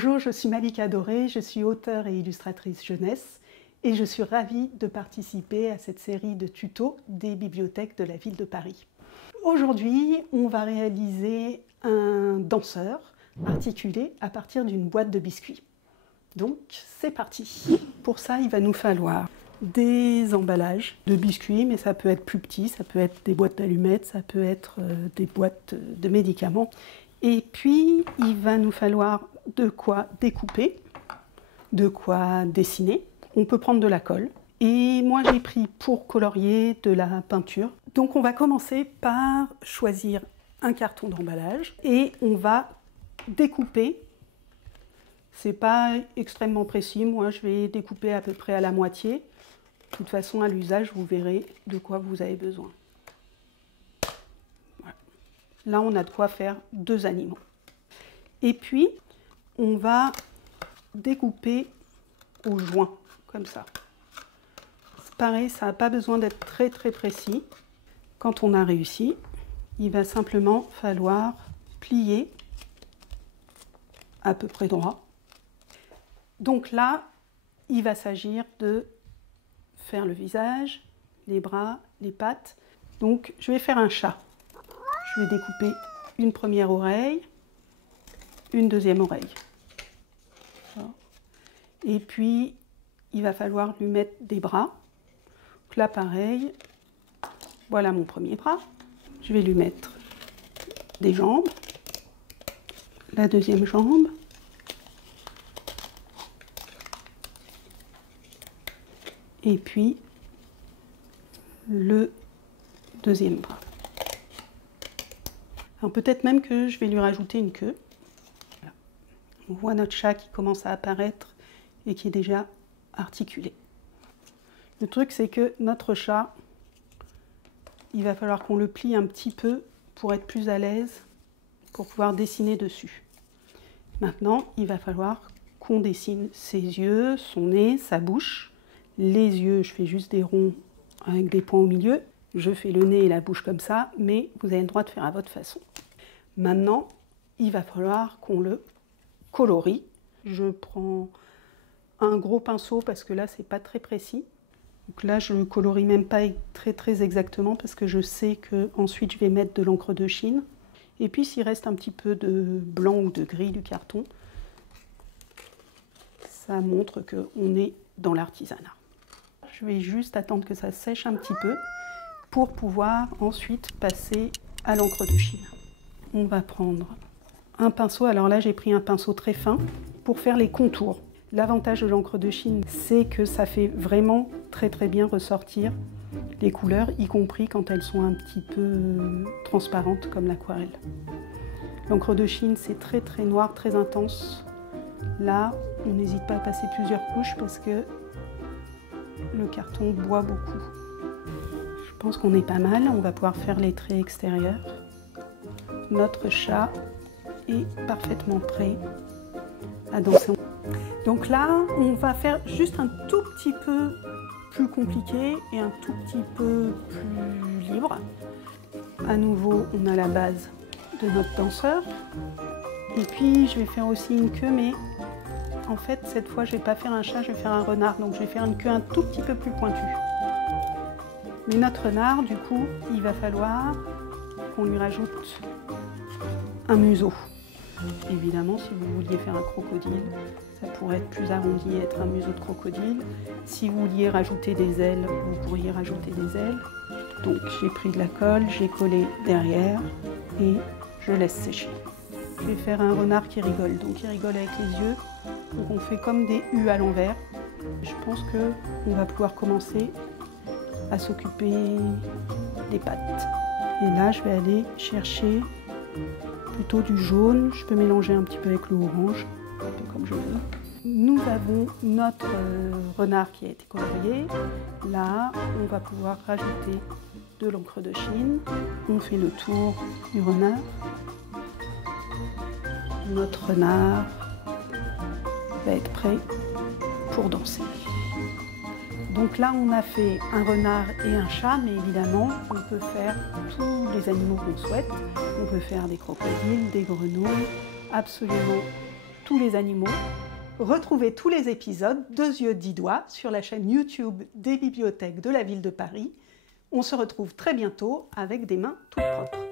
Bonjour, je suis Malika Doré, je suis auteure et illustratrice jeunesse et je suis ravie de participer à cette série de tutos des bibliothèques de la ville de Paris. Aujourd'hui, on va réaliser un danseur articulé à partir d'une boîte de biscuits. Donc, c'est parti! Pour ça, il va nous falloir des emballages de biscuits, mais ça peut être plus petit, ça peut être des boîtes d'allumettes, ça peut être des boîtes de médicaments. Et puis, il va nous falloir de quoi découper, de quoi dessiner. On peut prendre de la colle. Et moi, j'ai pris pour colorier de la peinture. Donc, on va commencer par choisir un carton d'emballage et on va découper. C'est pas extrêmement précis. Moi, je vais découper à peu près à la moitié. De toute façon, à l'usage, vous verrez de quoi vous avez besoin. Voilà. Là, on a de quoi faire deux animaux. Et puis, on va découper au joint, comme ça. C'est pareil, ça n'a pas besoin d'être très précis. Quand on a réussi, il va simplement falloir plier à peu près droit. Donc là, il va s'agir de faire le visage, les bras, les pattes. Donc, je vais faire un chat. Je vais découper une première oreille, une deuxième oreille. Et puis, il va falloir lui mettre des bras. Donc là, pareil, voilà mon premier bras. Je vais lui mettre des jambes, la deuxième jambe, et puis le deuxième bras. Alors peut-être même que je vais lui rajouter une queue. Voilà. On voit notre chat qui commence à apparaître et qui est déjà articulé. Le truc, c'est que notre chat, il va falloir qu'on le plie un petit peu pour être plus à l'aise, pour pouvoir dessiner dessus. Maintenant, il va falloir qu'on dessine ses yeux, son nez, sa bouche. Les yeux, je fais juste des ronds avec des points au milieu. Je fais le nez et la bouche comme ça, mais vous avez le droit de faire à votre façon. Maintenant, il va falloir qu'on le colorie. Je prends un gros pinceau parce que là, c'est pas très précis. Donc là, je ne colorie même pas très exactement parce que je sais que ensuite je vais mettre de l'encre de Chine. Et puis, s'il reste un petit peu de blanc ou de gris du carton, ça montre qu'on est dans l'artisanat. Je vais juste attendre que ça sèche un petit peu pour pouvoir ensuite passer à l'encre de Chine. On va prendre un pinceau. Alors là, j'ai pris un pinceau très fin pour faire les contours. L'avantage de l'encre de Chine, c'est que ça fait vraiment très bien ressortir les couleurs, y compris quand elles sont un petit peu transparentes comme l'aquarelle. L'encre de Chine, c'est très noir, très intense. Là, on n'hésite pas à passer plusieurs couches parce que le carton boit beaucoup. Je pense qu'on est pas mal. On va pouvoir faire les traits extérieurs. Notre chat est parfaitement prêt à danser. Donc là, on va faire juste un tout petit peu plus compliqué et un tout petit peu plus libre. À nouveau, on a la base de notre danseur. Et puis, je vais faire aussi une queue, mais en fait, cette fois, je ne vais pas faire un chat, je vais faire un renard. Donc, je vais faire une queue un tout petit peu plus pointue. Mais notre renard, du coup, il va falloir qu'on lui rajoute un museau. Évidemment, si vous vouliez faire un crocodile, ça pourrait être plus arrondi et être un museau de crocodile. Si vous vouliez rajouter des ailes, vous pourriez rajouter des ailes. Donc, j'ai pris de la colle, j'ai collé derrière et je laisse sécher. Je vais faire un renard qui rigole. Donc, il rigole avec les yeux. Donc, on fait comme des U à l'envers. Je pense qu'on va pouvoir commencer à s'occuper des pattes. Et là, je vais aller chercher plutôt du jaune. Je peux mélanger un petit peu avec le orange, un peu comme je veux. Nous avons notre renard qui a été colorié. Là, on va pouvoir rajouter de l'encre de Chine. On fait le tour du renard. Notre renard va être prêt pour danser. Donc là, on a fait un renard et un chat, mais évidemment, on peut faire tous les animaux qu'on souhaite. On peut faire des crocodiles, des grenouilles, absolument tous les animaux. Retrouvez tous les épisodes 2 yeux 10 doigts sur la chaîne YouTube des bibliothèques de la ville de Paris. On se retrouve très bientôt avec des mains toutes propres.